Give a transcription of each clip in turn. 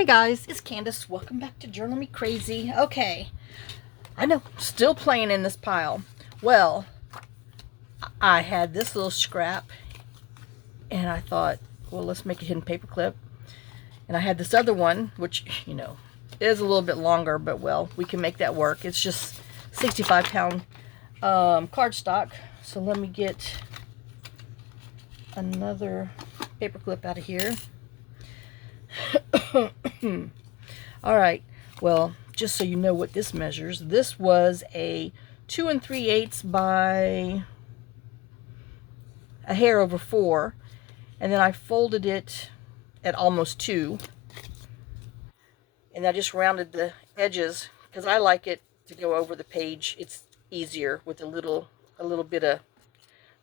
Hey guys, it's Candace. Welcome back to Journal Me Crazy. Okay, I know, still playing in this pile. Well, I had this little scrap and I thought, well, let's make a hidden paper clip. And I had this other one, which, is a little bit longer, but well, we can make that work. It's just 65-pound cardstock. So let me get another paper clip out of here. All right, well, just so you know what this measures, this was a 2 3/8 by a hair over 4, and then I folded it at almost 2, and I just rounded the edges because I like it to go over the page. It's easier with a little bit of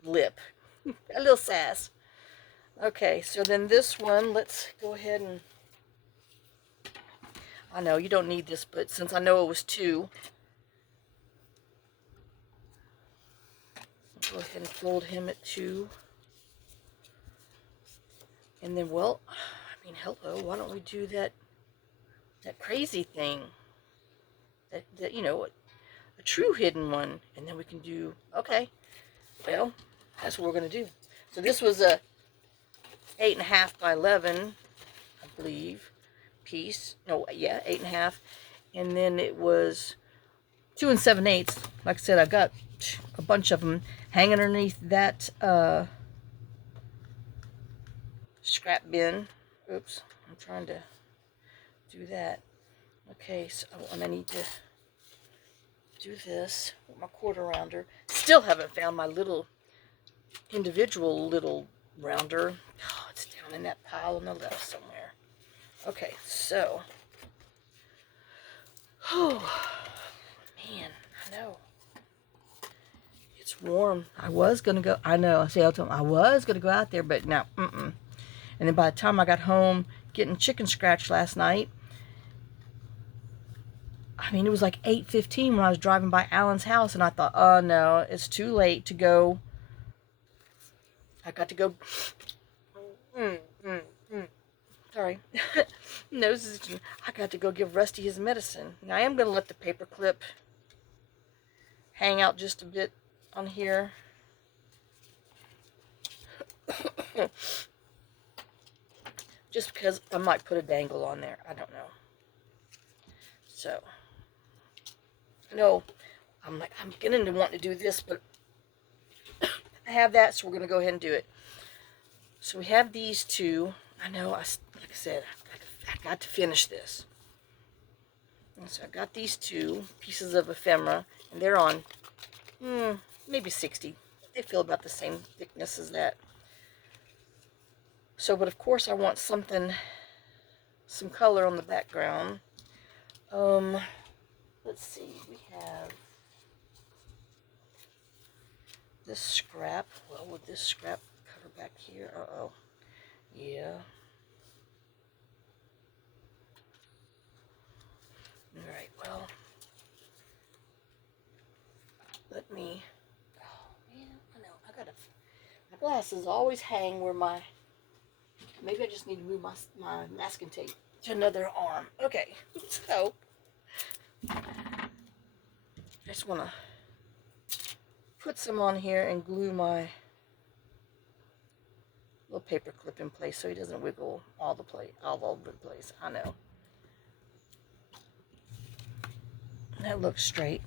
lip, a little sass. Okay, so then this one, let's go ahead and, I know you don't need this, but since I know it was 2, I'll go ahead and fold him at 2. And then, well, I mean, hello, why don't we do that crazy thing? That a true hidden one. And then we can do, okay, well, that's what we're going to do. So this was a 8.5 by 11, I believe, piece. No, yeah, 8.5. And then it was 2 7/8. Like I said, I've got a bunch of them hanging underneath that scrap bin. Oops, I'm trying to do that. Okay, so and I need to do this with my quarter rounder. Still haven't found my little individual little rounder. Oh, it's down in that pile on the left somewhere. Okay, so, oh man, I know it's warm. I was gonna go. I know. I say all the time, I was gonna go out there, but no. And then by the time I got home, getting chicken scratch last night, I mean, it was like 8:15 when I was driving by Alan's house, and I thought, oh no, it's too late to go. I got to go. Sorry. Nose is itching. I got to go give Rusty his medicine. Now, I am going to let the paper clip hang out just a bit on here. Just because I might put a dangle on there. I don't know. So, no, I'm getting to want to do this, but I have that, so we're going to go ahead and do it. So we have these two. I know, like I said, I got to finish this. And so I got these 2 pieces of ephemera, and they're on maybe 60. They feel about the same thickness as that. So, but of course I want some color on the background. Let's see, we have this scrap. Well, would this scrap cover back here? Uh-oh. Yeah. Alright, well, let me, oh man, I know, my glasses always hang where maybe I just need to move my masking tape to another arm. Okay, so, I just want to put some on here and glue my little paper clip in place so he doesn't wiggle all over the place. I know. That looks straight.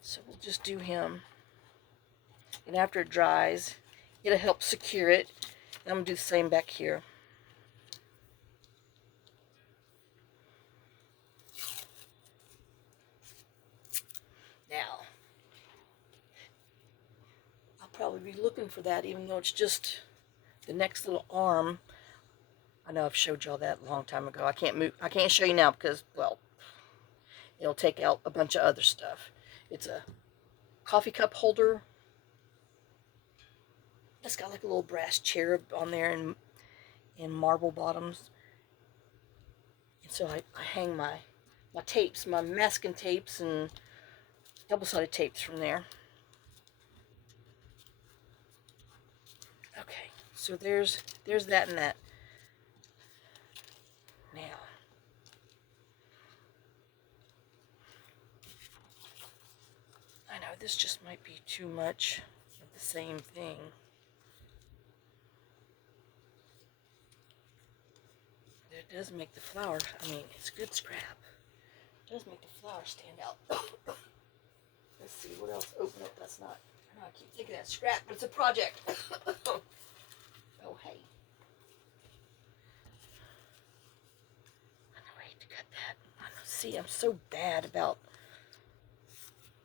So we'll just do him. And after it dries, it'll help secure it. And I'm going to do the same back here. Now, I'll probably be looking for that even though it's just the next little arm. I know I've showed y'all that a long time ago. I can't show you now because, well, it'll take out a bunch of other stuff. It's a coffee cup holder. It's got like a little brass cherub on there in marble bottoms. And so I hang my tapes, my masking tapes and double-sided tapes from there. Okay, So there's that and that. Now, I know this just might be too much of the same thing. It does make the flower, I mean, it's good scrap. It does make the flower stand out. Let's see, what else? Oh, no, that's not. I keep thinking that's scrap, but it's a project. Oh, hey. I hate to cut that. See, I'm so bad about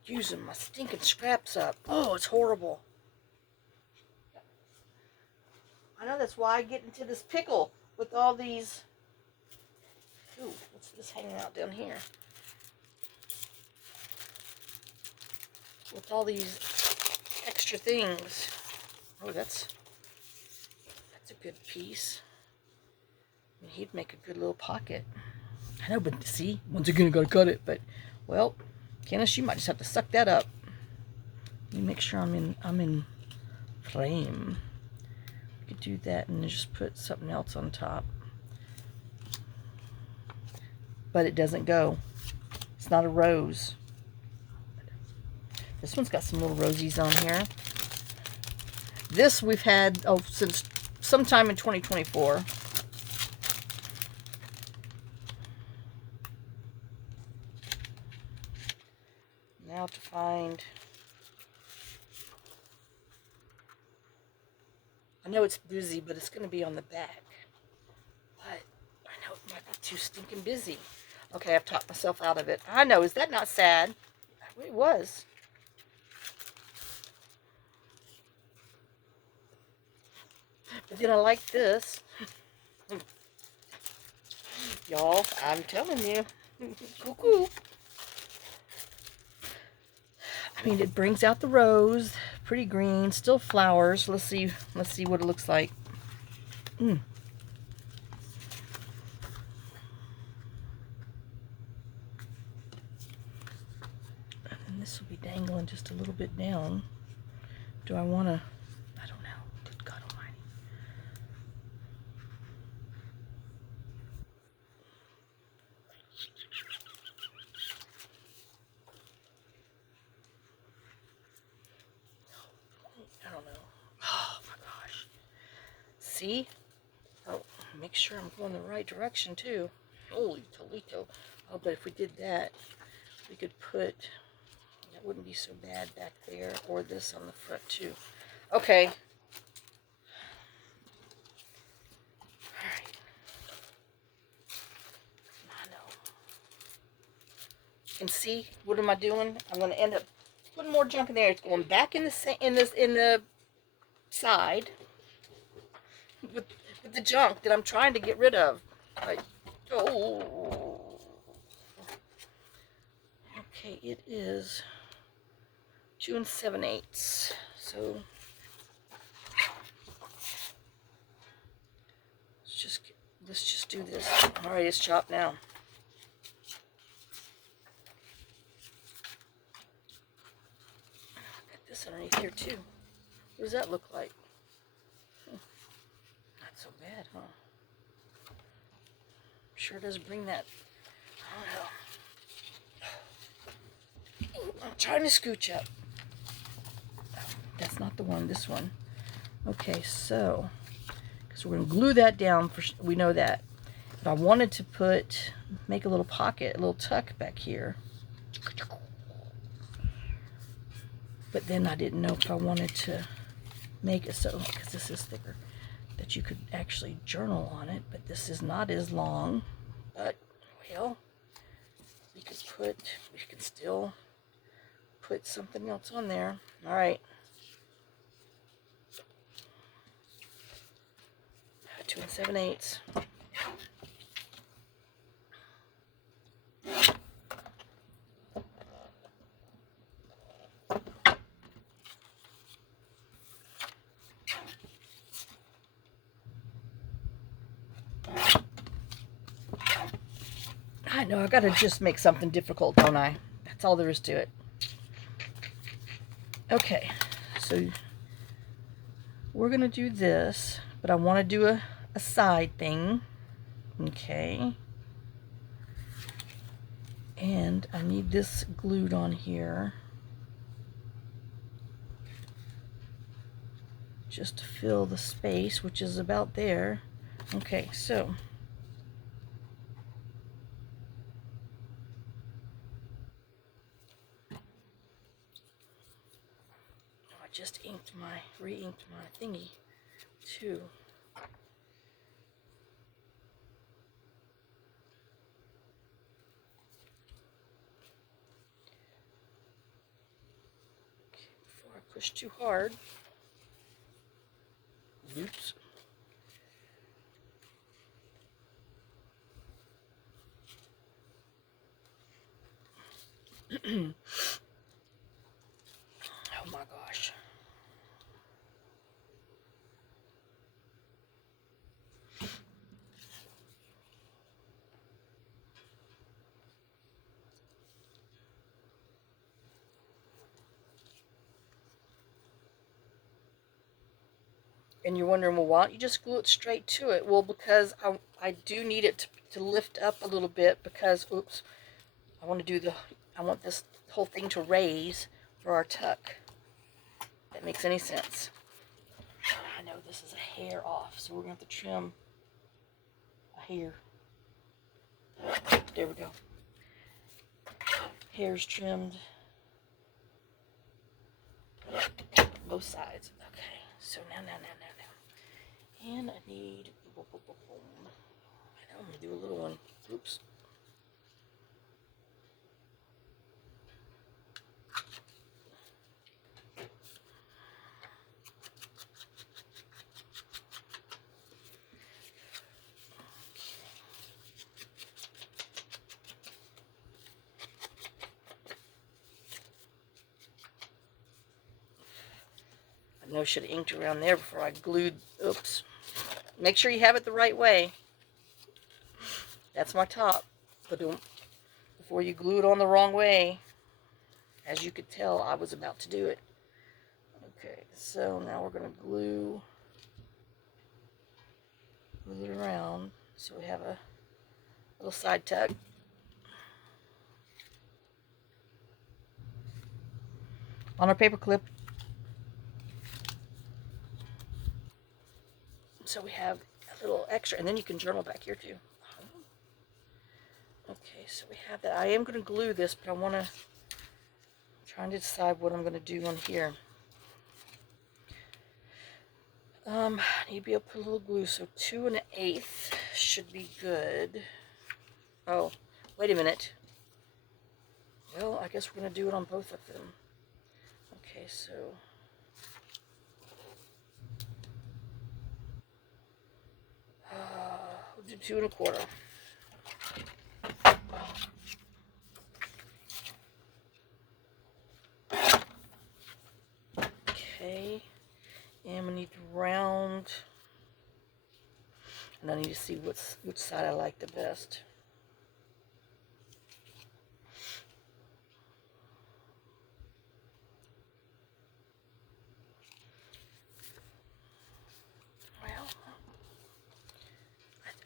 using my stinking scraps up. Oh, it's horrible. I know that's why I get into this pickle with all these. Ooh, what's this hanging out down here? With all these extra things. Oh, that's a good piece. I mean, he'd make a good little pocket. I know, but see, once again, I gotta cut it. But, well, Candace, you might just have to suck that up. Let me make sure I'm in frame. You could do that and just put something else on top. But it doesn't go. It's not a rose. This one's got some little rosies on here. This we've had since sometime in 2024. Now to find. I know it's busy, but it's going to be on the back. But I know it might be too stinking busy. Okay, I've talked myself out of it. I know, is that not sad? It was. But then I like this. Y'all, I'm telling you. Cuckoo. I mean, it brings out the rose. Pretty green, still flowers. Let's see what it looks like. And this will be dangling just a little bit down. Do I want to? I don't know. Good God Almighty. I don't know. Oh my gosh. See? Oh, make sure I'm going the right direction too. Holy Toledo. Oh, but if we did that, we could put, that wouldn't be so bad back there, or this on the front too. Okay. Alright. I know. And see, what am I doing? I'm going to end up putting more junk in there. It's going back in the side with the junk that I'm trying to get rid of. Oh. Okay, it is 2 7/8. So let's just do this. All right, it's chopped now. Got this underneath here too. What does that look like? Not so bad, huh? Sure does bring that. I don't know. I'm trying to scooch up. That's not the one, this one. Okay, so, because we're going to glue that down, we know that. But I wanted to make a little pocket, a little tuck back here. But then I didn't know if I wanted to make it so, because this is thicker, that you could actually journal on it. But this is not as long. But, well, we could still put something else on there. All right. 2 7/8. I know, I gotta just make something difficult, don't I? That's all there is to it. Okay, so we're going to do this, but I want to do a side thing. Okay. And I need this glued on here, just to fill the space, which is about there. Okay, so I just re-inked my thingy too. Okay, before I push too hard. Oops. Oh my gosh. And you're wondering, well, why don't you just glue it straight to it? Well, because I do need it to lift up a little bit because, oops, I want to do I want this whole thing to raise for our tuck. If that makes any sense. I know this is a hair off, so we're going to have to trim a hair. There we go. Hair's trimmed. Both sides. Okay, so now. And I need, boom. I'm going to do a little one. Oops. I know I should have inked around there before I glued. Oops. Make sure you have it the right way. That's my top. Before you glue it on the wrong way, as you could tell, I was about to do it. Okay, so now we're going to glue it around so we have a little side tuck. On our paper clip. So we have a little extra, and then you can journal back here too. Okay, so we have that. I am going to glue this, but I'm trying to decide what I'm going to do on here. I need to be able to put a little glue, so 2 1/8 should be good. Oh, wait a minute. Well, I guess we're going to do it on both of them. Okay, so we'll do 2 1/4. Okay, and we need to round, and I need to see which side I like the best. Well,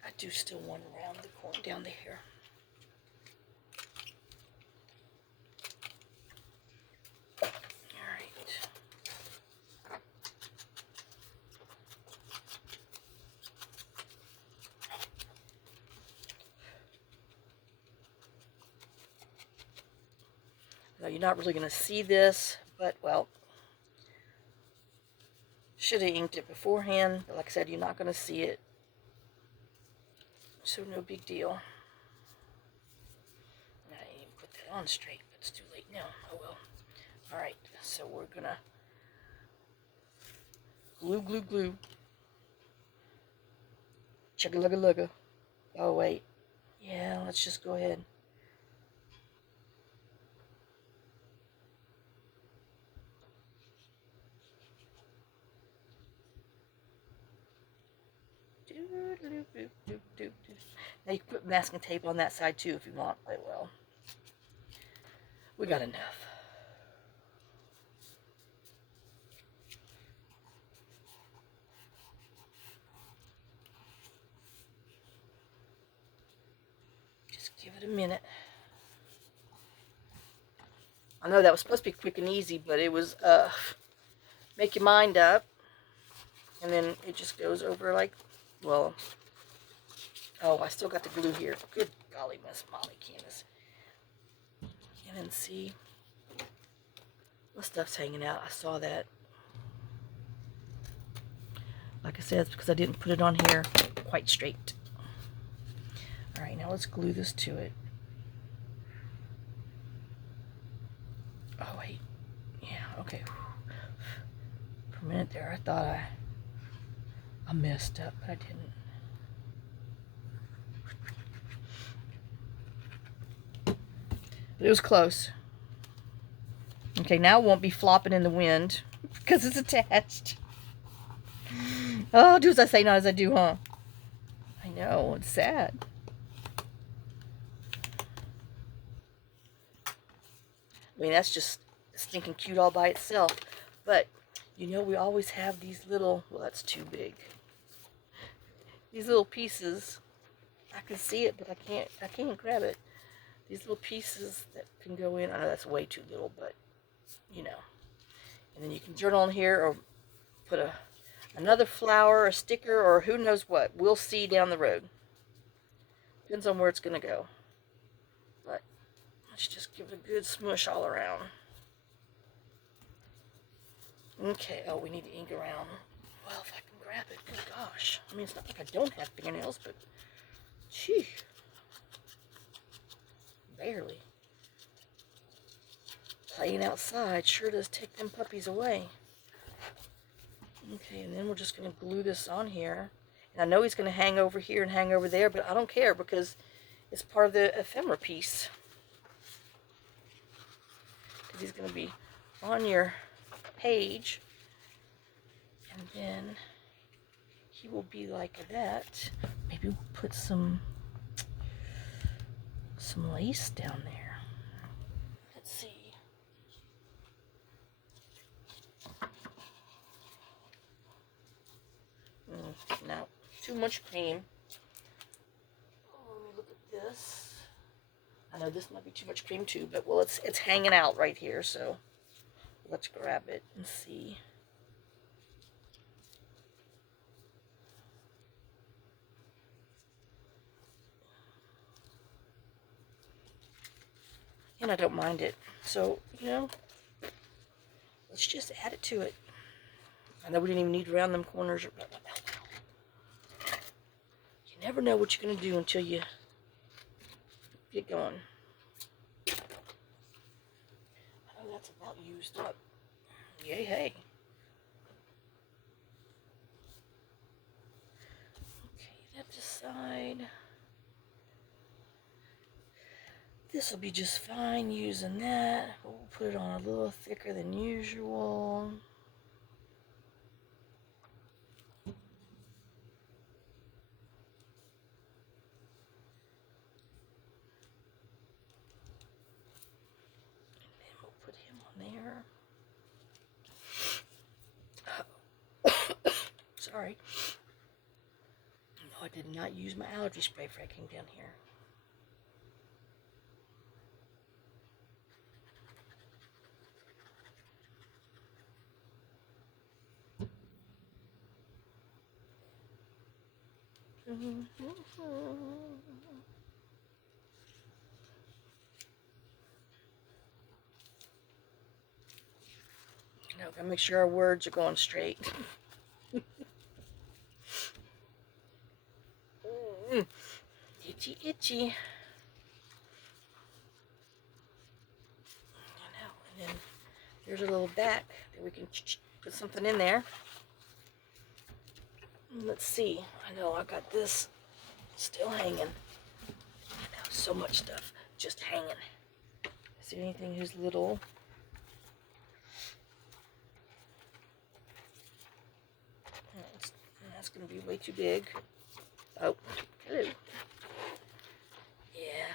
I do still want to round the corner down the hair. Now, you're not really going to see this, but, well, should have inked it beforehand. But like I said, you're not going to see it, so no big deal. I didn't even put that on straight, but it's too late now. Oh well. Alright, so we're going to glue. Chugga-lugga-lugga. Oh, wait. Yeah, let's just go ahead. Now you can put masking tape on that side too if you want, but well, we got enough. Give it a minute. I know that was supposed to be quick and easy, but it was, make your mind up. And then it just goes over like, well, oh, I still got the glue here. Good golly, Miss Molly Candace. And then see, the stuff's hanging out. I saw that. Like I said, it's because I didn't put it on here quite straight. Alright, now let's glue this to it. Oh, wait. Yeah, okay. For a minute there, I thought I messed up, but I didn't. But it was close. Okay, now it won't be flopping in the wind because it's attached. Oh, do as I say, not as I do, huh? I know, it's sad. I mean, that's just stinking cute all by itself. But, you know, we always have these little, well, that's too big. These little pieces, I can see it, but I can't grab it. These little pieces that can go in. I know that's way too little, but, you know. And then you can journal on here or put another flower, a sticker, or who knows what. We'll see down the road. Depends on where it's going to go. But let's just give it a good smush all around. Okay, oh, we need to ink around. Well, if I can grab it, good gosh. I mean, it's not like I don't have fingernails, but, gee. Barely. Playing outside sure does take them puppies away. Okay, and then we're just going to glue this on here. And I know he's going to hang over here and hang over there, but I don't care because it's part of the ephemera piece. Because he's going to be on your page. And then he will be like that. Maybe we'll put some lace down there. Let's see. No, too much cream. Oh, let me look at this. I know this might be too much cream too, but well, it's hanging out right here, so let's grab it and see. And I don't mind it, so you know, let's just add it to it. I know we didn't even need to round them corners. You never know what you're going to do until you get going. I know that's about used up. Yay, hey. Okay, that side. This will be just fine using that. We'll put it on a little thicker than usual. Sorry. No, I did not use my allergy spray before I came down here. Now, gotta make sure our words are going straight. Itchy, itchy. I know. And then there's a little back that we can put something in there. Let's see. I know I got this still hanging. I know, so much stuff just hanging. Is there anything who's little? That's going to be way too big. Oh, hello. Yeah.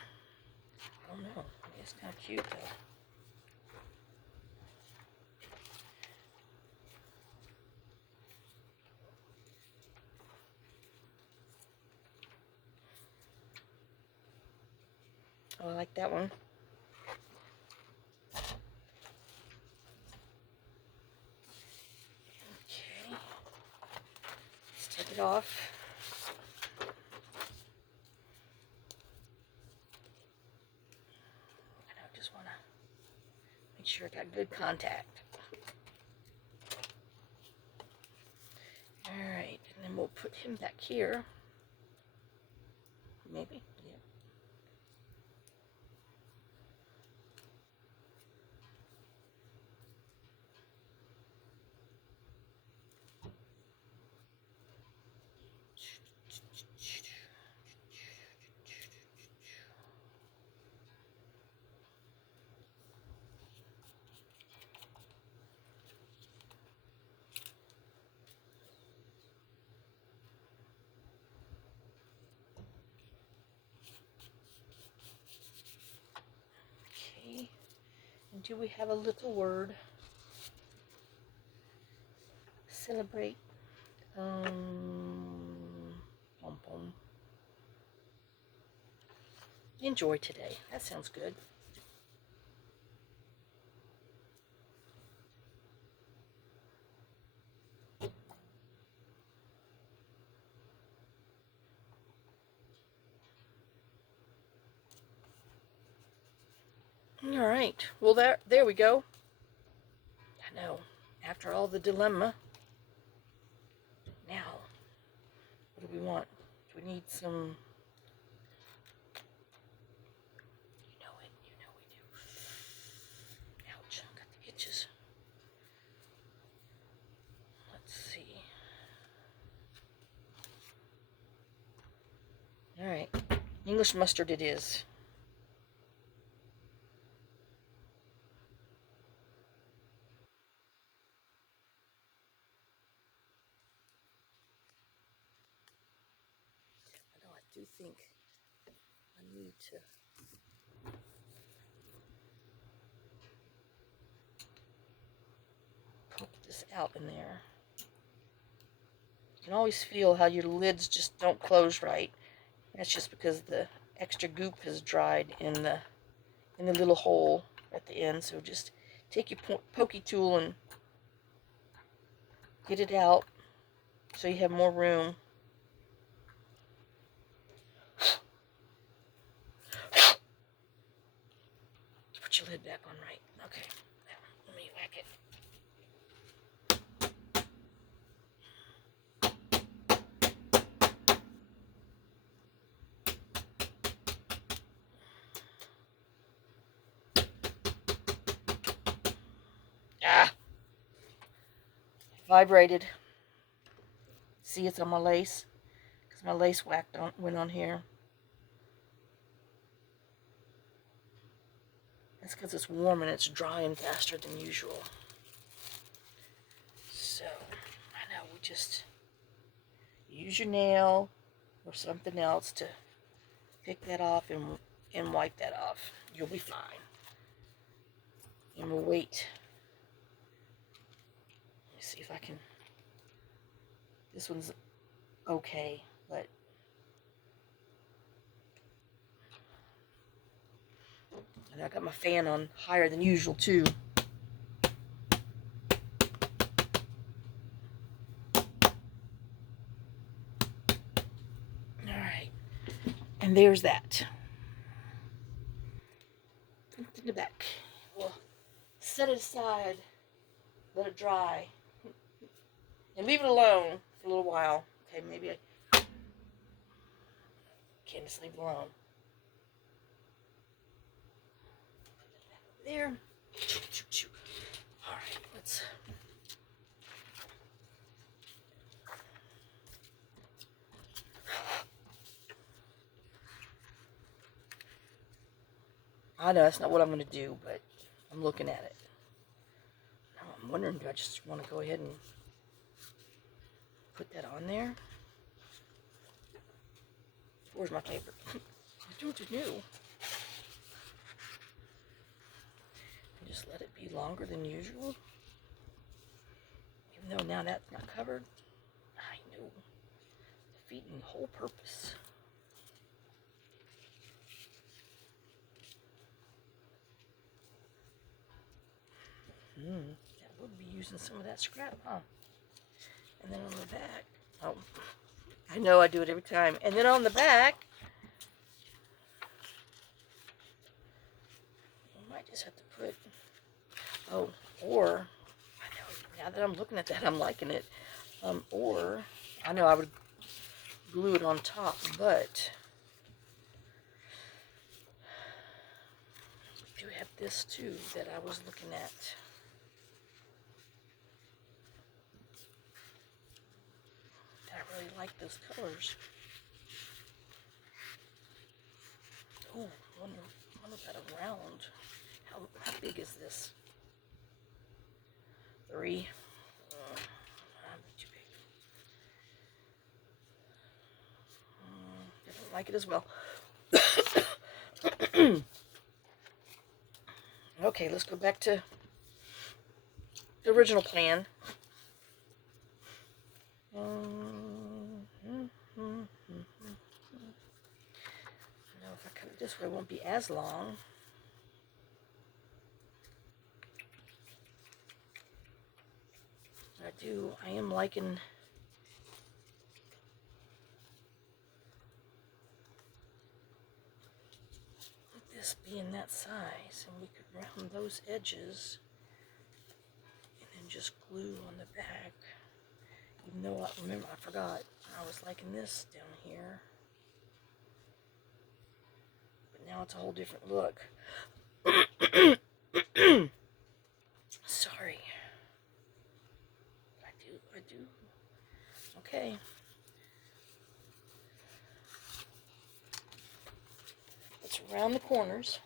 I don't know. It's kind of cute though. Oh, I like that one. Okay. Let's take it off. And I just want to make sure I got good contact. Alright, and then we'll put him back here. Maybe, yeah. Okay, and do we have a little word? Celebrate. Pom pom. Enjoy today. That sounds good. All right. Well, there we go. I know. After all the dilemma, now, what do we want? Do we need some? You know it. You know we do. Ouch! Got the itches. Let's see. All right. English mustard it is. Although I do think I need to poke this out in there. You can always feel how your lids just don't close right. That's just because the extra goop has dried in the little hole at the end. So just take your pokey tool and get it out so you have more room. Put your lid back on right. Okay, now, let me whack it. Ah! Vibrated. See, it's on my lace. Because my lace went on here. That's because it's warm and it's drying faster than usual. So, I know, we just use your nail or something else to pick that off and wipe that off. You'll be fine. And we'll wait. Let me see if I can. This one's okay, but and I got my fan on higher than usual too. Alright. And there's that. In the back. We'll set it aside, let it dry, and leave it alone for a little while. Okay, maybe I can't just leave it alone. There. Alright, let's. I know that's not what I'm going to do, but I'm looking at it. Now I'm wondering, do I just want to go ahead and put that on there? Where's my paper? I don't know. And just let it be longer than usual. Even though now that's not covered. I know. Defeating the whole purpose. That would be using some of that scrap, huh? And then on the back, oh, I know I do it every time. And then on the back, I might just have to put, oh, or, I know, now that I'm looking at that, I'm liking it. Or, I know I would glue it on top, but I do have this too that I was looking at. I really like those colors. Oh, wonder about a round. How big is this? 3. Too big. I don't like it as well. Okay, let's go back to the original plan. No, if I cut it this way, it won't be as long. I am liking this being that size, and we could round those edges and then just glue on the back. Even though I forgot, I was liking this down here, but now it's a whole different look. Sorry. I do. Okay. Let's round the corners.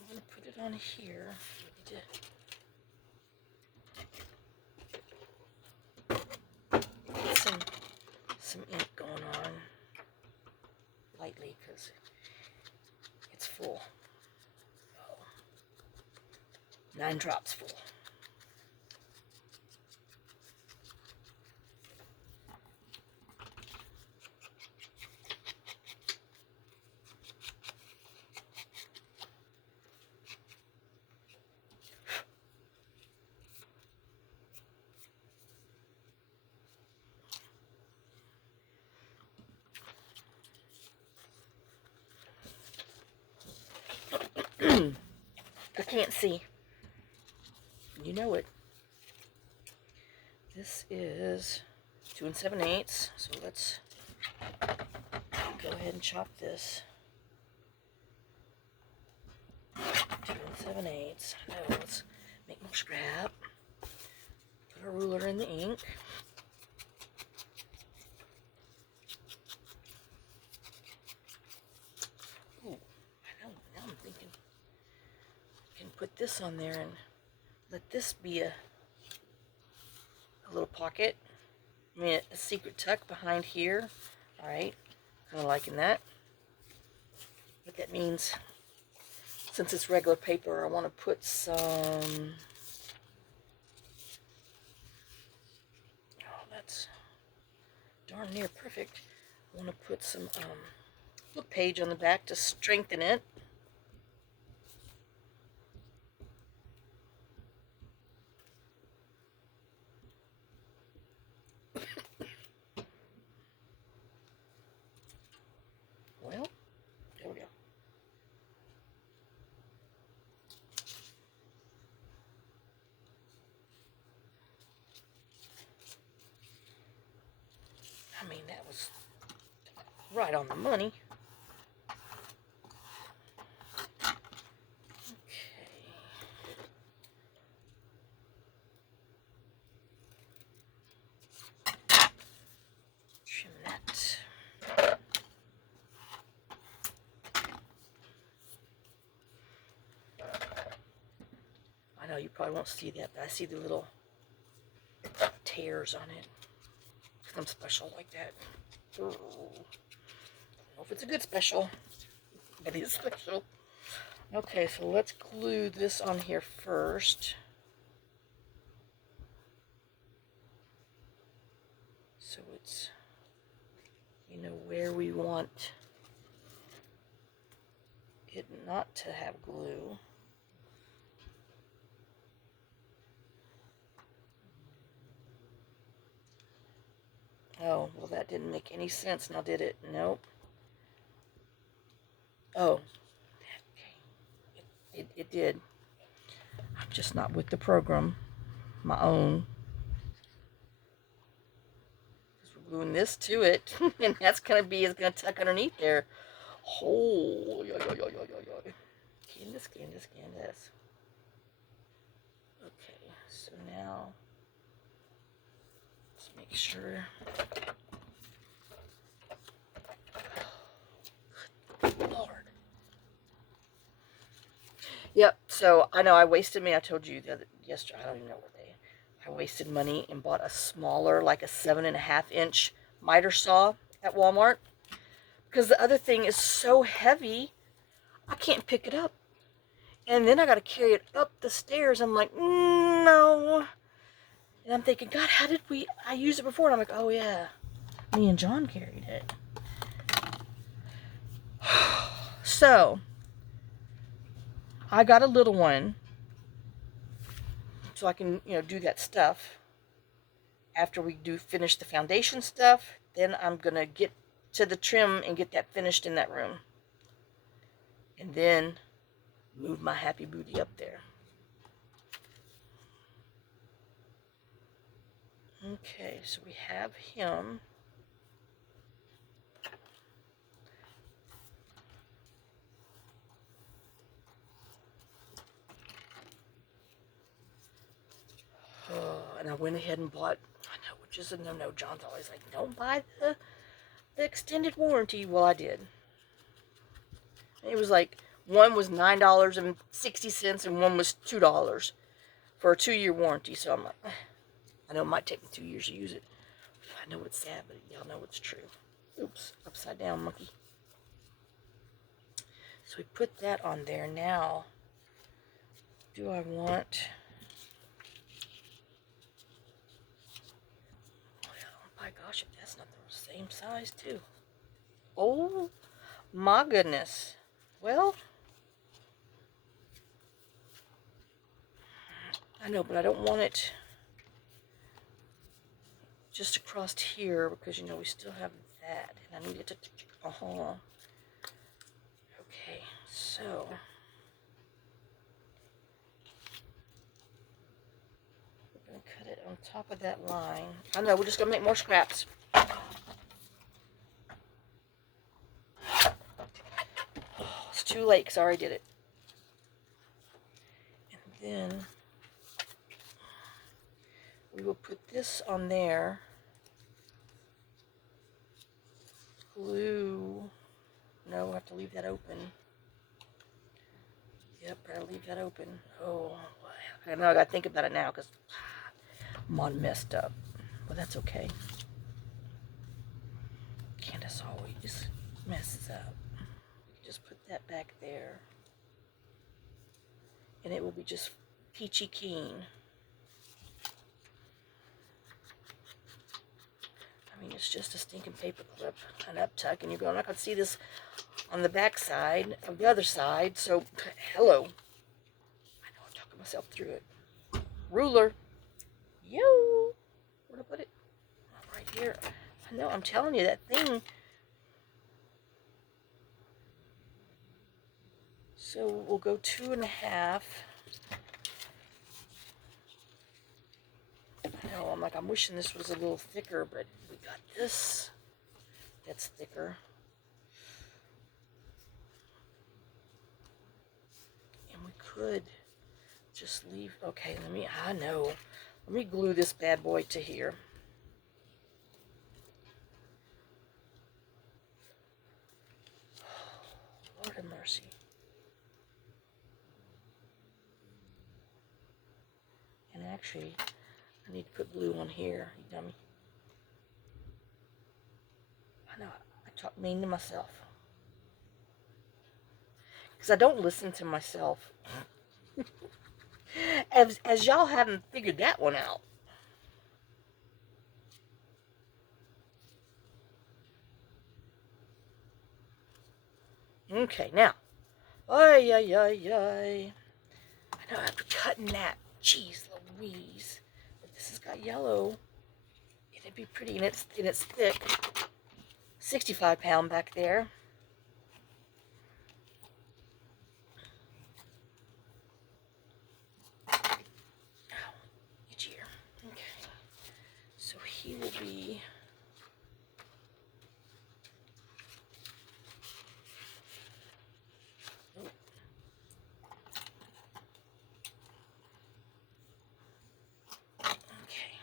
I'm going to put it on here. Get some ink going on lightly because it's full. Oh, 9 drops full. I can't see. You know it. This is 2 7/8, so let's go ahead and chop this. 2 7/8. Now let's make more scrap. Put a ruler in the ink. Ooh, I know. Now I'm thinking I can put this on there and let this be a little pocket. I mean, a secret tuck behind here. All right, kind of liking that. But that means, since it's regular paper, I want to put some. Oh, that's darn near perfect. I want to put some book page on the back to strengthen it. Well, there we go. I mean, that was right on the money. Trim that. I know you probably won't see that, but I see the little tears on it. I'm special like that. Ooh. I don't know if it's a good special, but it's special. Okay, so let's glue this on here first. where we want it not to have glue. Oh, well, that didn't make any sense now, did it? Nope. Oh, it did. I'm just not with the program, my own. Because we're gluing this to it, and that's going to be, it's going to tuck underneath there. Oh, yo, yo, yo, yo, yo, yo. Candace, Candace, Candace. Okay, so now, let's make sure. Good Lord. Yep, so I know I wasted money. I told you yesterday, I don't even know what day. I wasted money and bought a smaller, like a 7.5-inch miter saw at Walmart. Because the other thing is so heavy, I can't pick it up. And then I got to carry it up the stairs. I'm like, no. And I'm thinking, God, how did I used it before? And I'm like, oh yeah, me and John carried it. So, I got a little one so I can, do that stuff. After we finish the foundation stuff, then I'm going to get to the trim and get that finished in that room. And then move my happy booty up there. Okay, so we have him. Oh, and I went ahead and bought, I know, which is a no-no. John's always like, don't buy the extended warranty. Well, I did. It was like, one was $9.60 and one was $2 for a 2-year warranty. So I'm like, I know it might take me 2 years to use it. I know it's sad, but y'all know it's true. Oops, upside down monkey. So we put that on there. Now, do I want... My gosh, if that's not the same size too. Oh my goodness. Well, I know, but I don't want it just across here because, we still have that. And I need it to, okay, so. We're going to cut it on top of that line. I know, we're just going to make more scraps. Oh, it's too late because I already did it. And then we will put this on there. Glue. No, I have to leave that open. Yep, gotta leave that open. Oh, I know I gotta think about it now because I'm all messed up. But that's okay. Candace always messes up. Just put that back there. And it will be just peachy keen. I mean, it's just a stinking paper clip, an uptuck, and you're going, I can see this on the back side of the other side, so hello. I know I'm talking myself through it. Ruler. Yo! Where'd I put it? Right here. I know, I'm telling you, that thing. So we'll go 2.5. I know, I'm like, I'm wishing this was a little thicker, but we got this. That's thicker. And we could just leave, okay, I know. Let me glue this bad boy to here. Lord have mercy. And actually, I need to put glue on here, you dummy. I know, I talk mean to myself. Because I don't listen to myself. As y'all haven't figured that one out. Okay, now. Ay, ay, ay, ay. I know after cutting that, jeez Louise. But this has got yellow. It'd be pretty, and it's thick. 65-pound back there. Itchier. Okay. So he will be. Okay.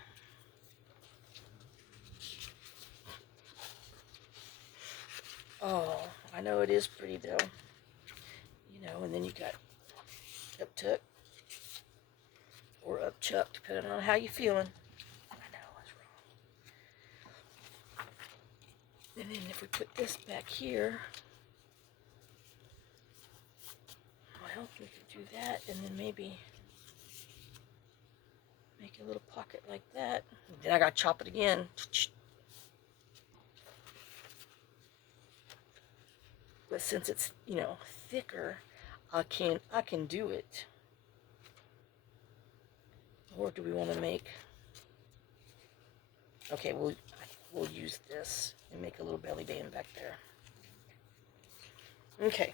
Oh, I know it is pretty though. You know, and then you got up tuck or up chuck, depending on how you're feeling. I know, that's wrong. And then if we put this back here, well, we could do that, and then maybe make a little pocket like that. Then I gotta chop it again. But since it's, you know, thicker, I can do it. Or do we want to make? Okay, we'll use this and make a little belly band back there. Okay.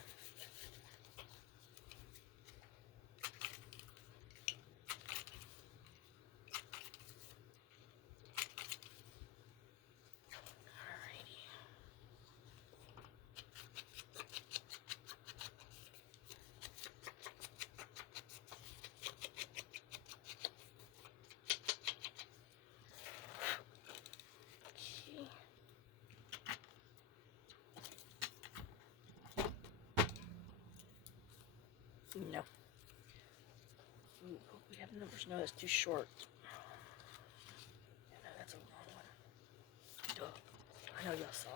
No. Ooh, hope we have numbers. No, that's too short. No, that's a wrong one. Duh. I know y'all saw.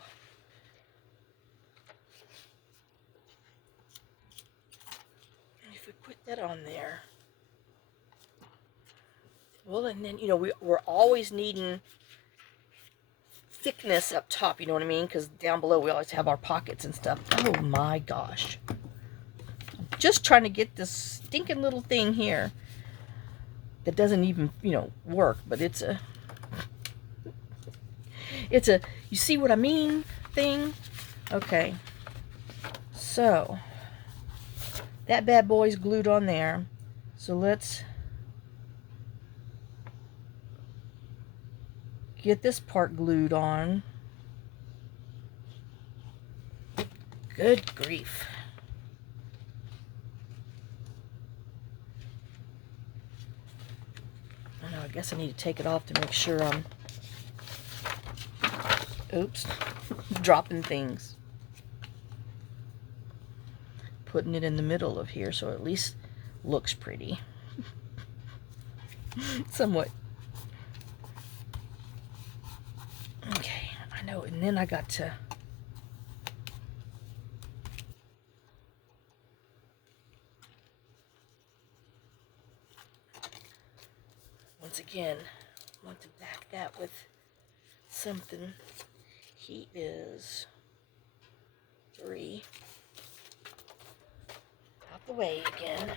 And if we put that on there, well, and then, you know, we're always needing thickness up top, you know what I mean? Because down below we always have our pockets and stuff. Oh my gosh. Just trying to get this stinking little thing here that doesn't even, you know, work, but it's a you see what I mean thing. Okay, so that bad boy's glued on there, so let's get this part glued on. Good grief. I know, I guess I need to take it off to make sure I'm, oops, dropping things. Putting it in the middle of here so it at least looks pretty. Somewhat. Okay, I know, and then I got to once again want to back that with something. He is 3. Out the way again.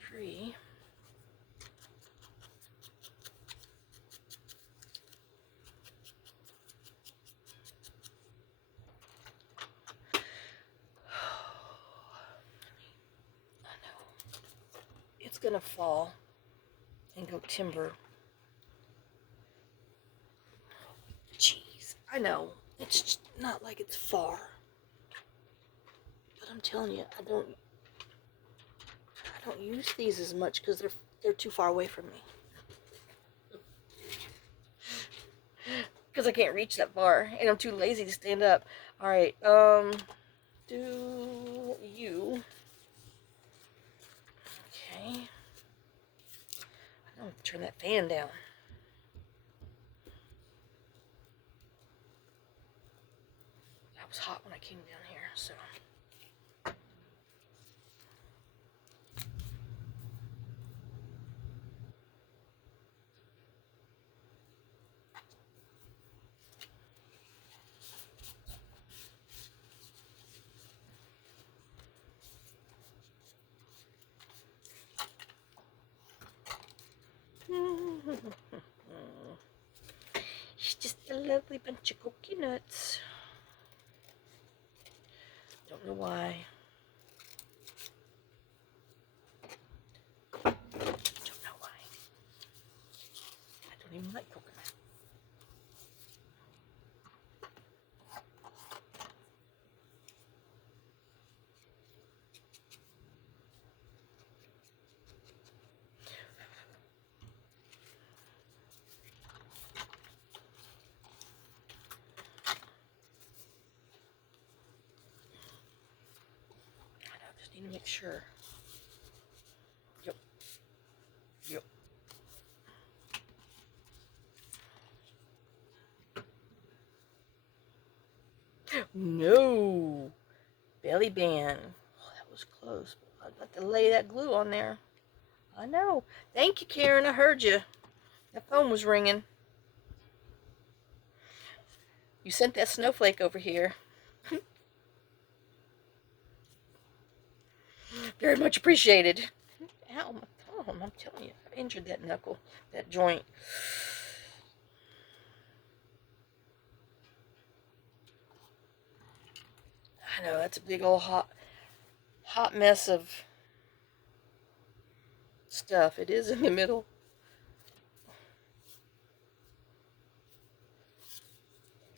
Three. I know. It's gonna fall and go timber. Jeez, I know. It's just not like it's far. But I'm telling you, I don't use these as much because they're too far away from me. Because I can't reach that far, and I'm too lazy to stand up. All right, do you? Okay. I'm gonna turn that fan down. That was hot when I came down here, so. She's just a lovely bunch of coconuts. Don't know why. Don't know why. I don't even like coconut. I know, just need to make sure. Yep. Yep. No. Belly band. Oh, that was close. I'd like to lay that glue on there. I know. Thank you, Karen. I heard you. That phone was ringing. You sent that snowflake over here. Very much appreciated. Ow, my thumb. I'm telling you. I injured that knuckle, that joint. I know, that's a big old hot mess of stuff. It is in the middle.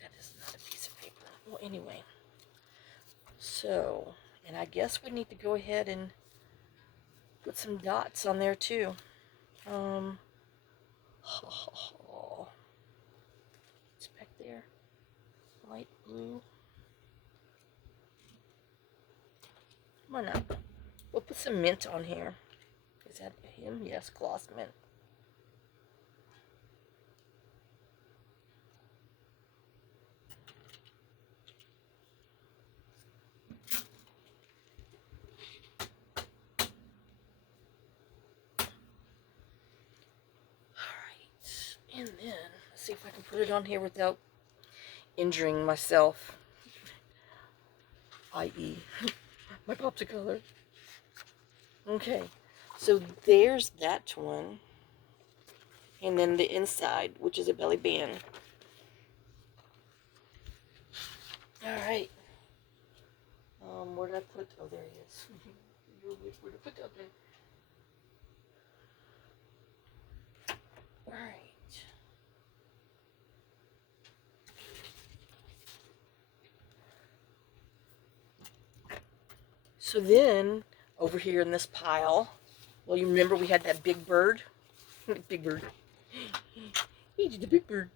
That is not a piece of paper. Well, anyway. So, and I guess we need to go ahead and put some dots on there too. It's back there. Light blue. Come on up. We'll put some mint on here. Is that him? Yes, gloss mint. And then, let's see if I can put it on here without injuring myself, i.e. my popsicle. Okay, so there's that one. And then the inside, which is a belly band. Alright. Where did I put, oh, there he is. Where did I put that thing? Alright. So then, over here in this pile, well, you remember we had that big bird? Big bird. He's the big bird.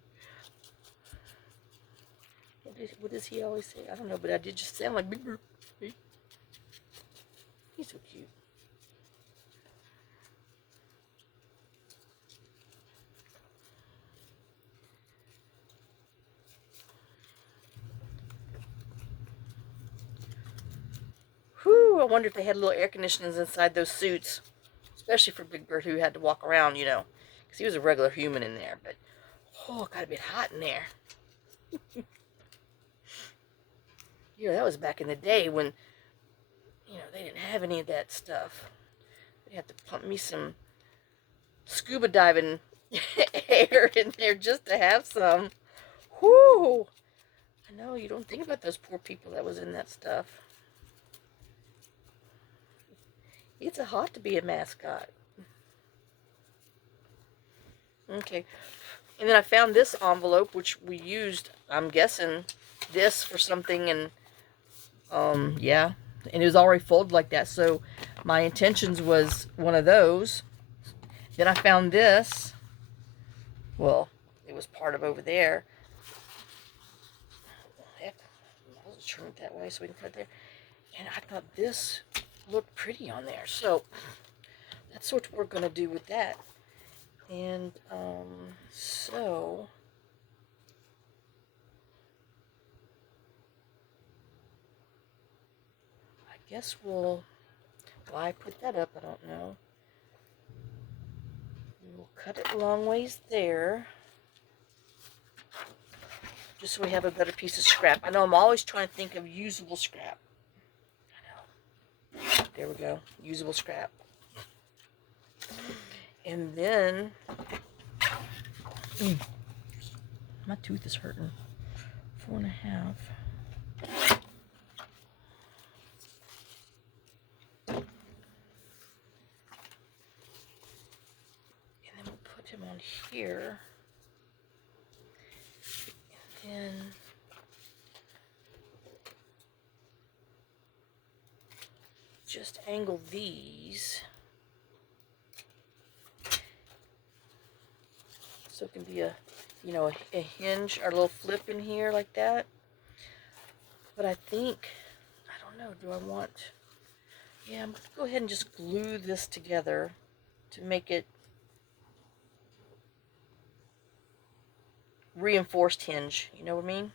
What does he always say? I don't know, but I did just sound like Big Bird. He's so cute. Whew, I wonder if they had little air conditioners inside those suits. Especially for Big Bird, who had to walk around, you know. Because he was a regular human in there. But, oh, it got a bit hot in there. You know, that was back in the day when, you know, they didn't have any of that stuff. They had to pump me some scuba diving air in there just to have some. Whoo! I know, you don't think about those poor people that was in that stuff. It's hot to be a mascot. Okay. And then I found this envelope, which we used, I'm guessing, this for something, and, yeah. And it was already folded like that, so my intentions was one of those. Then I found this. Well, it was part of over there. Heck, I was turning it that way so we can put it there. And I thought this looked pretty on there, so that's what we're going to do with that. And, so I guess why I put that up, I don't know. We'll cut it long ways there, just so we have a better piece of scrap. I know I'm always trying to think of usable scrap. I know. There we go, usable scrap. And then My tooth is hurting. 4.5. And then we'll put him on here. And then just angle these so it can be a, you know, a hinge or a little flip in here like that. But I think, I don't know, do I want, yeah, I'm going to go ahead and just glue this together to make it reinforced hinge, you know what I mean?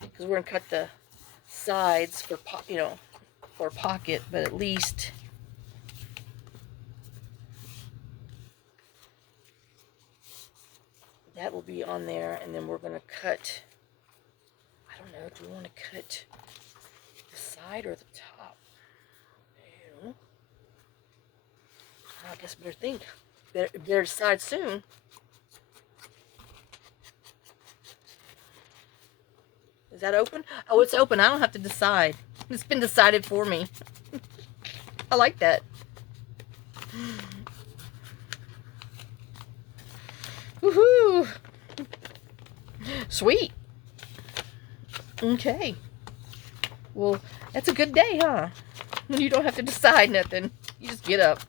Because we're going to cut the sides for, you know, for a pocket, but at least that will be on there. And then we're going to cut, I don't know, do we want to cut the side or the top? I guess better think. Better decide soon. Is that open? Oh, it's open. I don't have to decide. It's been decided for me. I like that. Woohoo! Sweet. Okay. Well, that's a good day, huh? When you don't have to decide nothing. You just get up.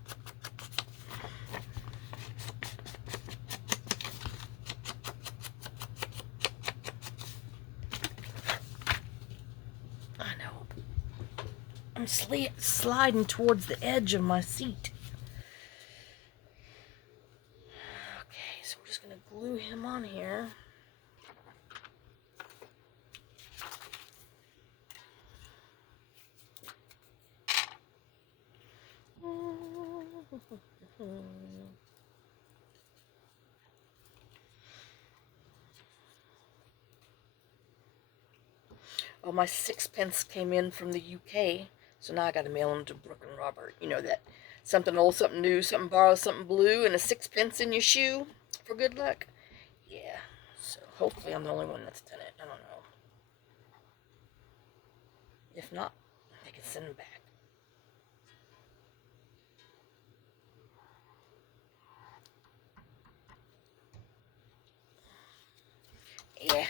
I know. I'm sliding towards the edge of my seat. Okay, so we're just going to glue him on here. Oh, my sixpence came in from the UK, so now I got to mail them to Brooke and Robert. You know that something old, something new, something borrowed, something blue, and a sixpence in your shoe for good luck. Yeah, so hopefully I'm the only one that's done it. I don't know. If not, I can send them back. Yeah.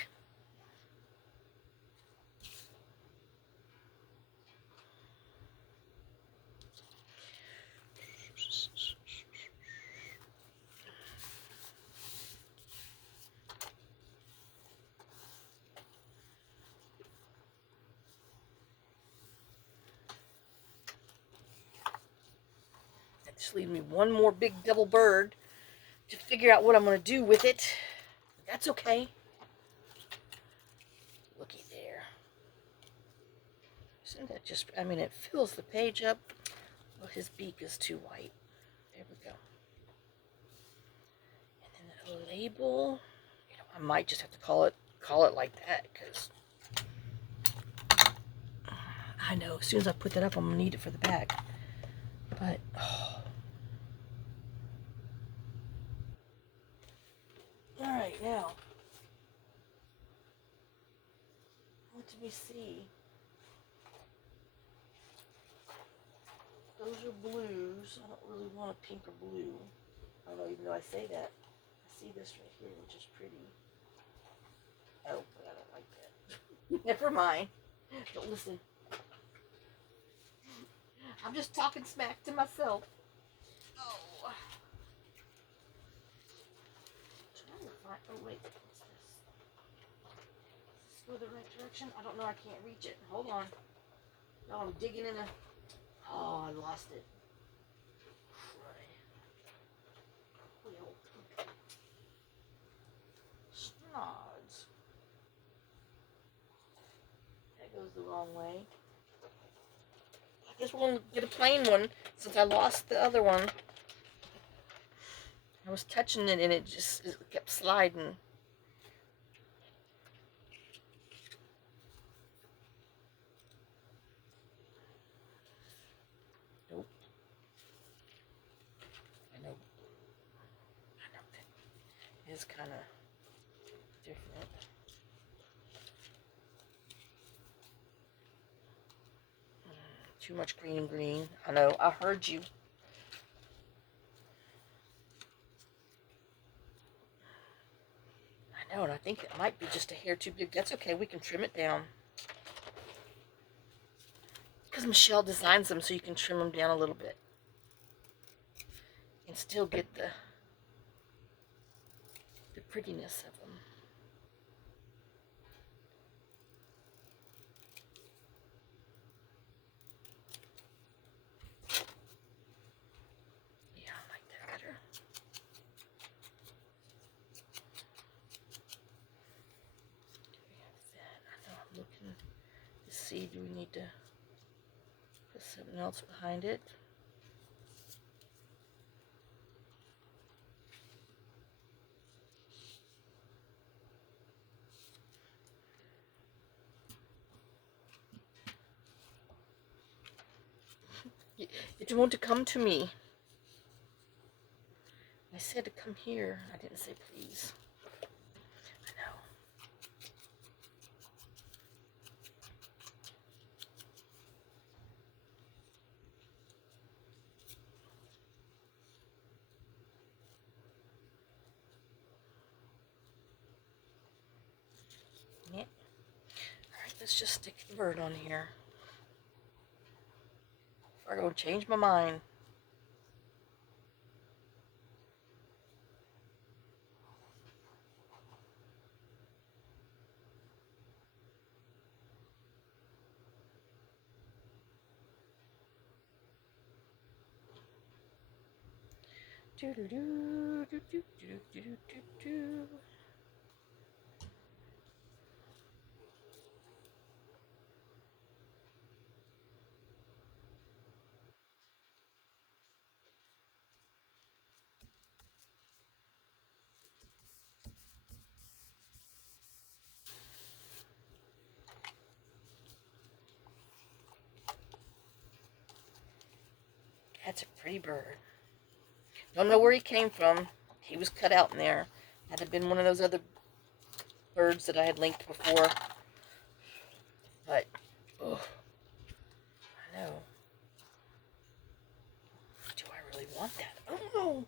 That just leaves me one more big double bird to figure out what I'm going to do with it. That's okay. Looky there. Isn't that just, I mean, it fills the page up. Well, his beak is too white. There we go. And then a label. You know, I might just have to call it like that, because I know as soon as I put that up, I'm going to need it for the back. But, oh. Alright, now, what do we see? Those are blues. I don't really want a pink or blue. I don't know, even though I say that. I see this right here, which is pretty. Oh, but I don't like that. Never mind. Don't listen. I'm just talking smack to myself. Oh. Trying to find, oh wait, what's this? Does this go the right direction? I don't know, I can't reach it. Hold on. No, I'm digging in a, oh, I lost it. Snods. That goes the wrong way. I guess we're going to get a plain one since I lost the other one. I was touching it and it kept sliding. Nope. I know. is kind of different. Too much green and green. I know, I heard you. I know, and I think it might be just a hair too big. That's okay, we can trim it down. Because Michelle designs them so you can trim them down a little bit. And still get the prettiness of them. Yeah, I like that better. We have that. I know I'm looking to see, do we need to put something else behind it? Did you want to come to me? I said to come here. I didn't say please. I know. Yeah. Alright, let's just stick the bird on here. I'm going to change my mind. Do do do do do do do do do. That's a pretty bird. Don't know where he came from. He was cut out in there. That had been one of those other birds that I had linked before. But, oh, I know. Do I really want that? Oh no.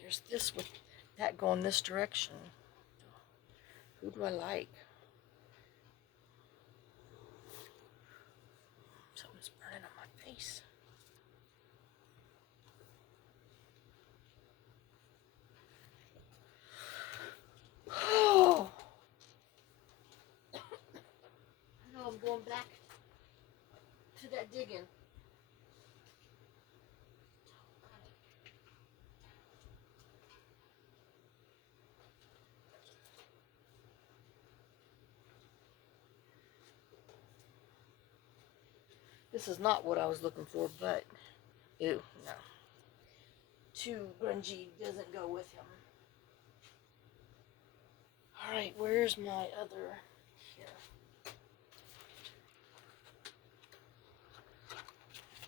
There's this with that going this direction. Who do I like? Something's burning on my face. Oh. I know I'm going back to that digging. This is not what I was looking for, but ew, no. Too grungy doesn't go with him. Alright, where's my other here?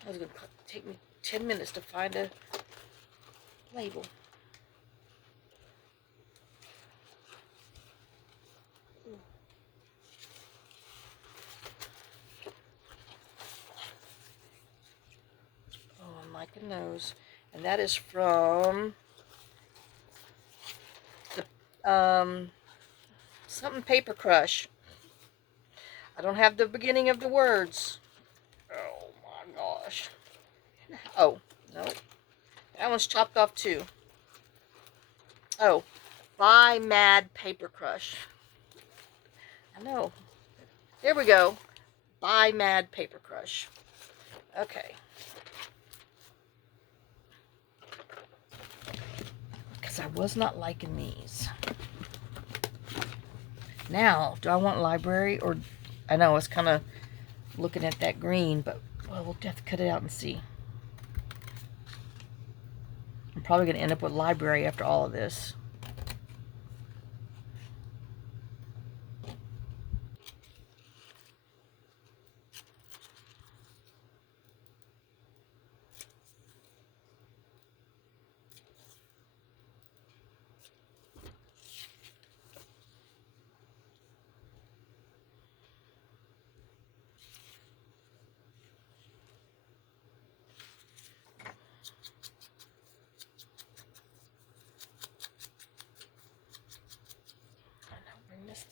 It was going to take me 10 minutes to find a label. Oh, I'm liking those. And that is from the something Paper Crush. I don't have the beginning of the words. Oh my gosh. Oh, no. That one's chopped off too. Oh, Buy Mad Paper Crush. I know. There we go. Buy Mad Paper Crush. Okay. Because I was not liking these. Now, do I want library or... I know, it's kind of looking at that green, but well, we'll have to cut it out and see. I'm probably going to end up with library after all of this.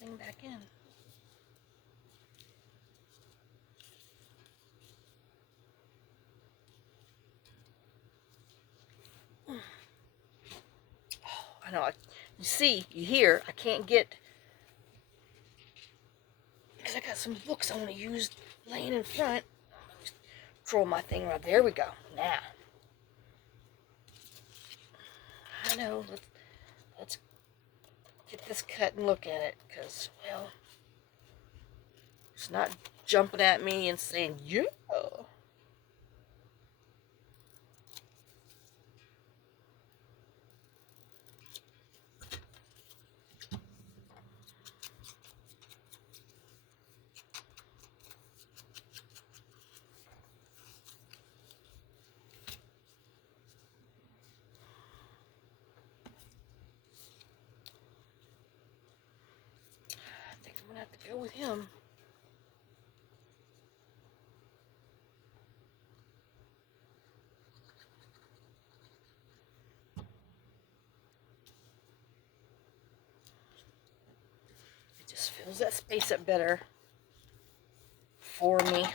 thing back in. Oh, I know. You see, you hear, I can't get, because I got some books I want to use laying in front. Let me throw my thing right there. We go. Now. I know. Let's get this cut and look at it, because, well, it's not jumping at me and saying, yeah. I think I'm going to have to go with him. It just fills that space up better for me.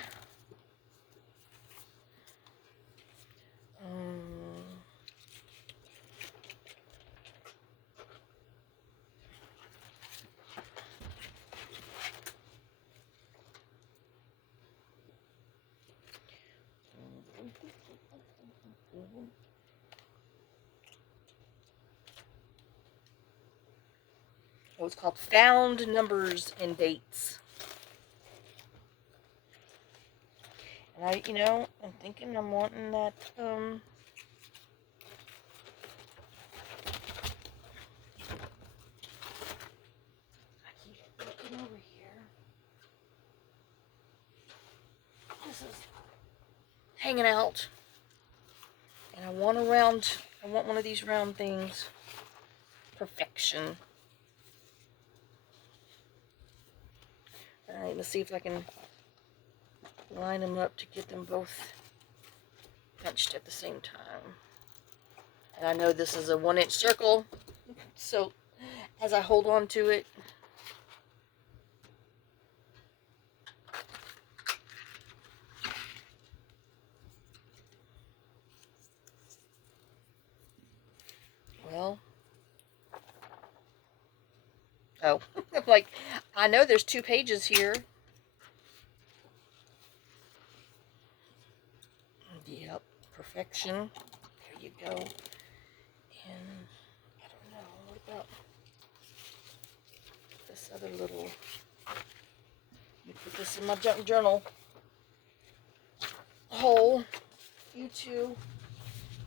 Oh, it's called Found Numbers and Dates. And I'm thinking I'm wanting that, I keep looking over here. This is hanging out. And I want one of these round things. Perfection. Alright, let's see if I can line them up to get them both punched at the same time. And I know this is a 1-inch circle, so as I hold on to it, well, oh, like, I know there's 2 pages here. Yep, perfection. There you go. And I don't know, what about this other little, let me put this in my junk journal hole, you two,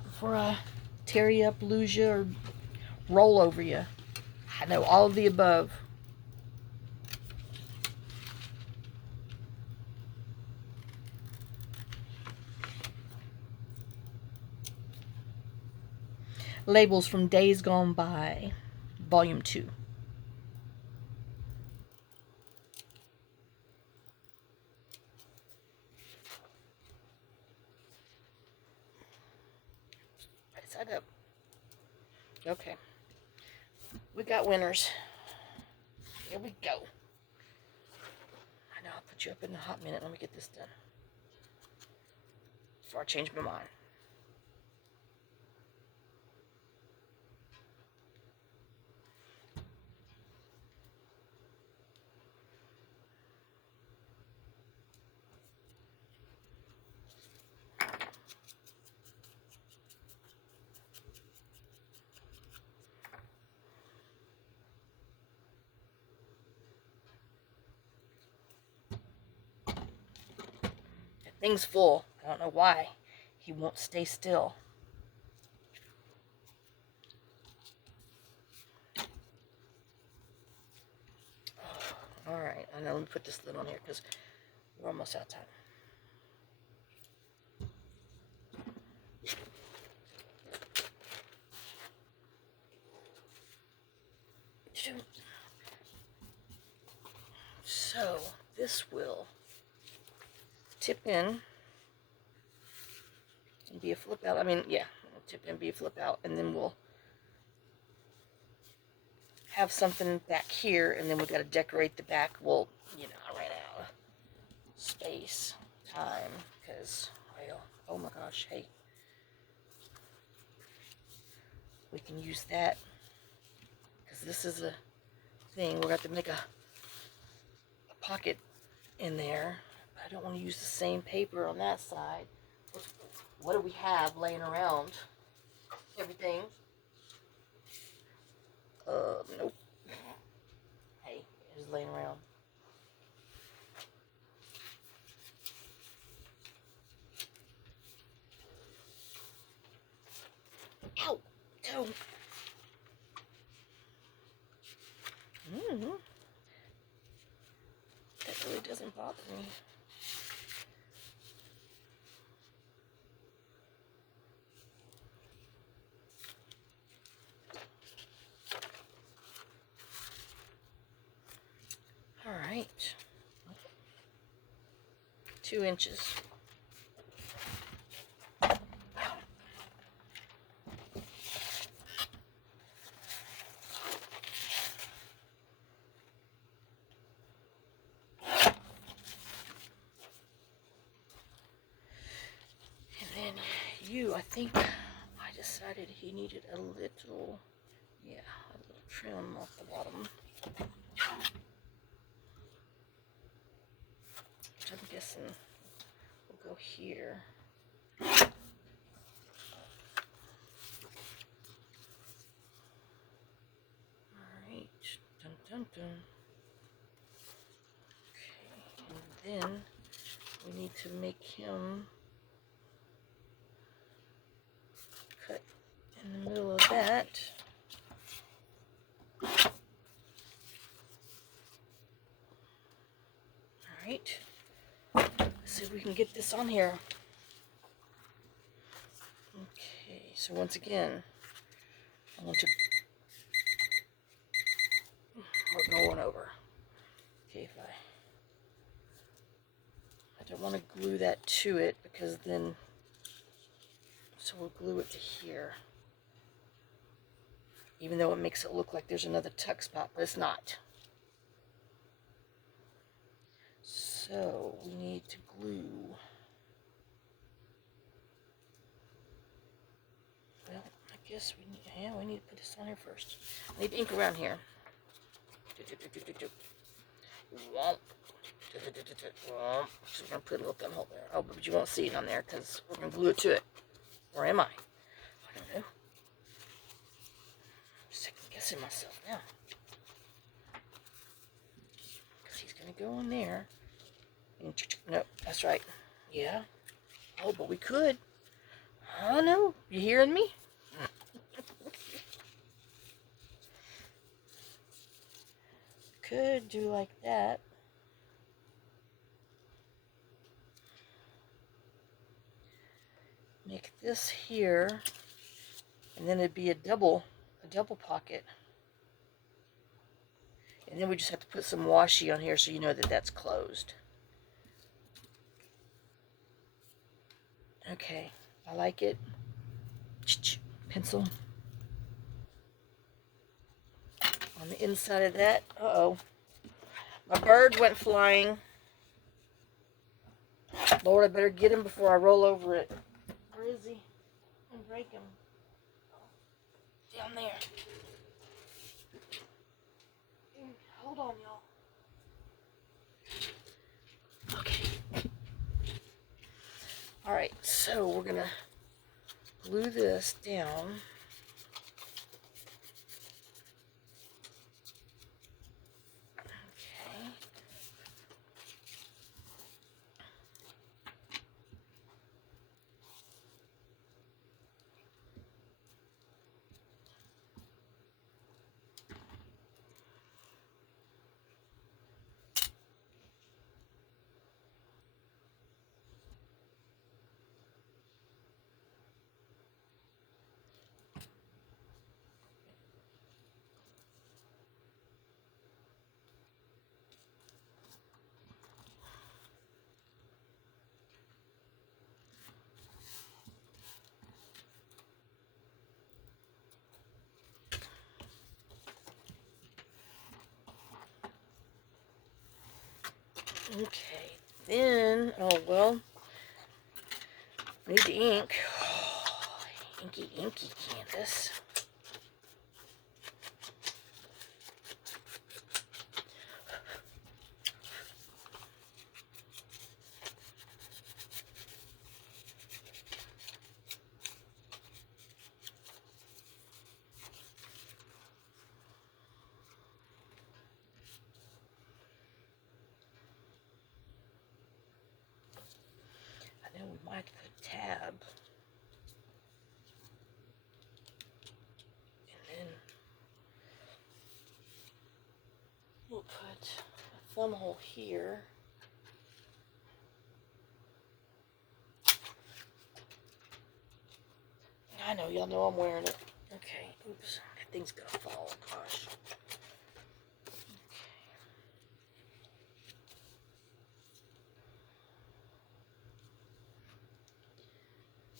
before I tear you up, lose you, or roll over you. I know all of the above. Labels from Days Gone By, Volume 2. Right side up. Okay. We got winners. Here we go. I know, I'll put you up in a hot minute. Let me get this done before I change my mind. Thing's full. I don't know why. He won't stay still. Oh, alright, I know. Let me put this lid on here because we're almost out of time. So, this will tip in and be a flip out. I mean, yeah, tip in, be a flip out, and then we'll have something back here, and then we got to decorate the back. Well, you know, I ran out of space, time, because, well, oh my gosh, hey, we can use that, because this is a thing. We're going to have to make a pocket in there. I don't want to use the same paper on that side. What do we have laying around? Everything. Nope. Hey, it's laying around. Ow! Toe! That really doesn't bother me. Alright. 2 inches. And then I think I decided he needed a little, yeah, a little trim off the bottom. Which I'm guessing will go here. Alright. Dun dun dun. Okay, and then we need to make him cut in the middle of that. Alright. Let's see if we can get this on here. Okay, so once again, we're going over. Okay, I don't want to glue that to it, because then, so we'll glue it to here. Even though it makes it look like there's another tuck spot, but it's not. So we need to glue. Well, I guess we need to put this on here first. I need ink around here. Womp. So we're going to put a little thumb hole there. Oh, but you won't see it on there because we're going to glue it to it. Or am I? I don't know. I'm second guessing myself now. Because he's going to go in there. And no, that's right. Yeah. Oh, but we could. I don't know. You hearing me? Could do like that. Make this here, and then it'd be a double pocket. And then we just have to put some washi on here so you know that that's closed. Okay, I like it. Pencil. On the inside of that, uh-oh. My bird went flying. Lord, I better get him before I roll over it. Where is he? And break him. Down there. Hold on, y'all. Okay. Alright, so we're going to glue this down. Okay, then, oh well, need the ink. Oh, inky, inky, Candace. I know we might put a tab. And then we'll put a thumb hole here. I know, y'all know I'm wearing it. Okay, oops, that thing's gonna fall, gosh.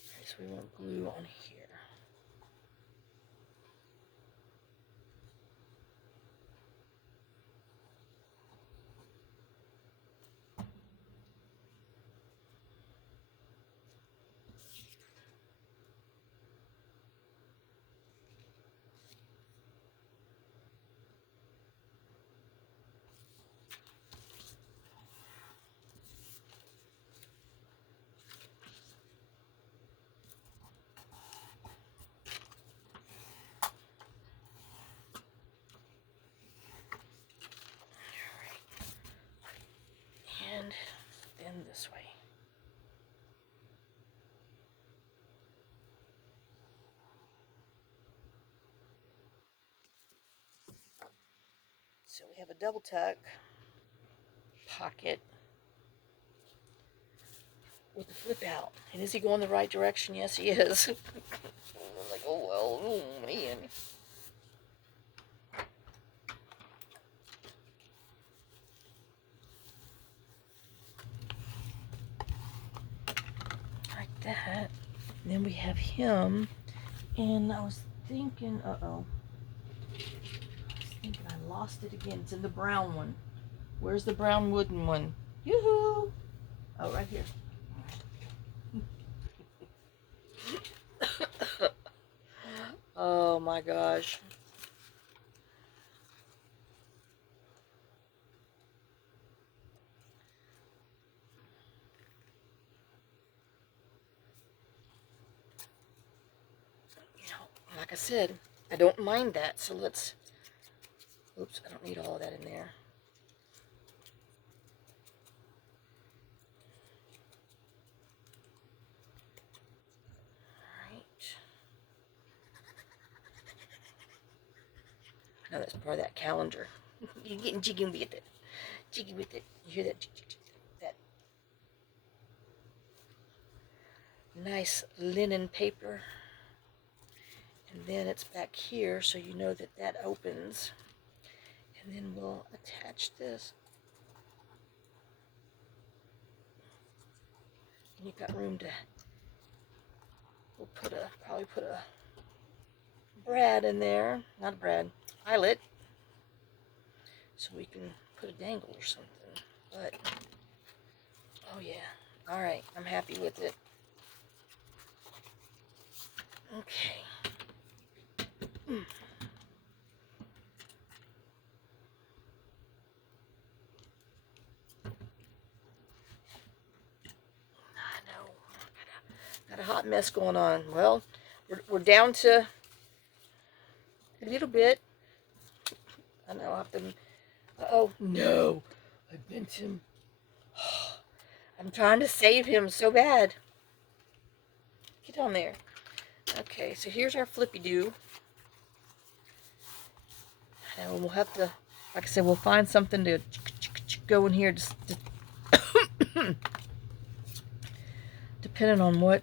Okay, so we want glue on here. And then this way. So we have a double tuck pocket with the flip out. And is he going the right direction? Yes, he is. I'm like, oh well, oh man. Like that. And then we have him. And I was thinking, uh-oh. I was thinking I lost it again. It's in the brown one. Where's the brown wooden one? Yoo-hoo! Oh, right here. Oh my gosh. You know, like I said, I don't mind that. So let's, oops, I don't need all of that in there. No, that's part of that calendar. You're getting jiggy with it. Jiggy with it. You hear that? That nice linen paper. And then it's back here, so you know that that opens. And then we'll attach this. And you've got room to, we'll probably put a brad in there. Not a brad, eyelet. So we can put a dangle or something. But, oh yeah. All right, I'm happy with it. Okay. I know. Got a hot mess going on. Well, we're down to a little bit. I know I have to. Uh-oh, no. I bent him. I'm trying to save him so bad. Get on there. Okay, so here's our flippy-doo. And we'll have to, like I said, we'll find something to go in here just depending on where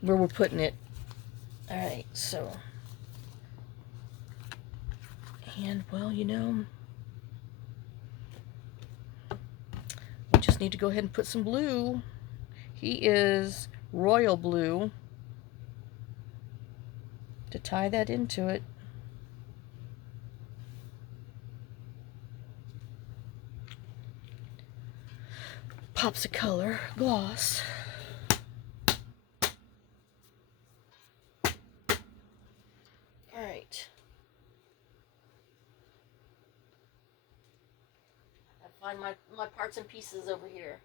we're putting it. All right, so, and well, you know, we just need to go ahead and put some blue. He is royal blue to tie that into it. pops of color gloss. All right. I find my parts and pieces over here.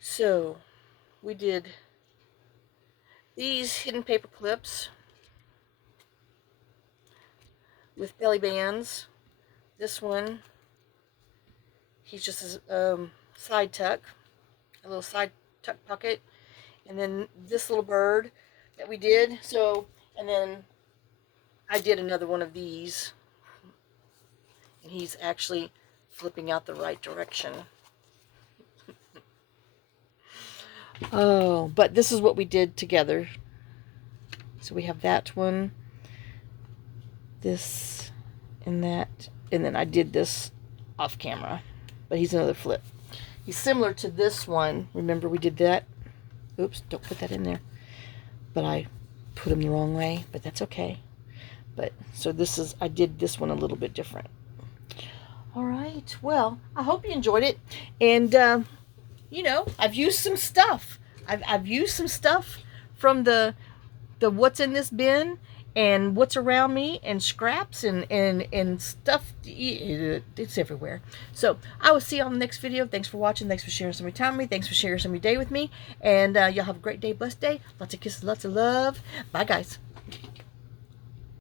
So, we did these hidden paper clips with belly bands. This one, he's just a side tuck, a little side tuck pocket. And then this little bird that we did. So, and then I did another one of these. And he's actually flipping out the right direction. Oh, but this is what we did together. So we have that one, this, and that. And then I did this off camera. But he's another flip. He's similar to this one. Remember we did that? Oops, don't put that in there. But I put him the wrong way. But that's okay. But so this is, I did this one a little bit different. All right. Well, I hope you enjoyed it. And, you know, I've used some stuff. I've used some stuff from the what's in this bin and what's around me and scraps and stuff. It's everywhere. So I will see you on the next video. Thanks for watching. Thanks for sharing some of your time with me. Thanks for sharing some of your day with me. And y'all have a great day, blessed day. Lots of kisses, lots of love. Bye, guys.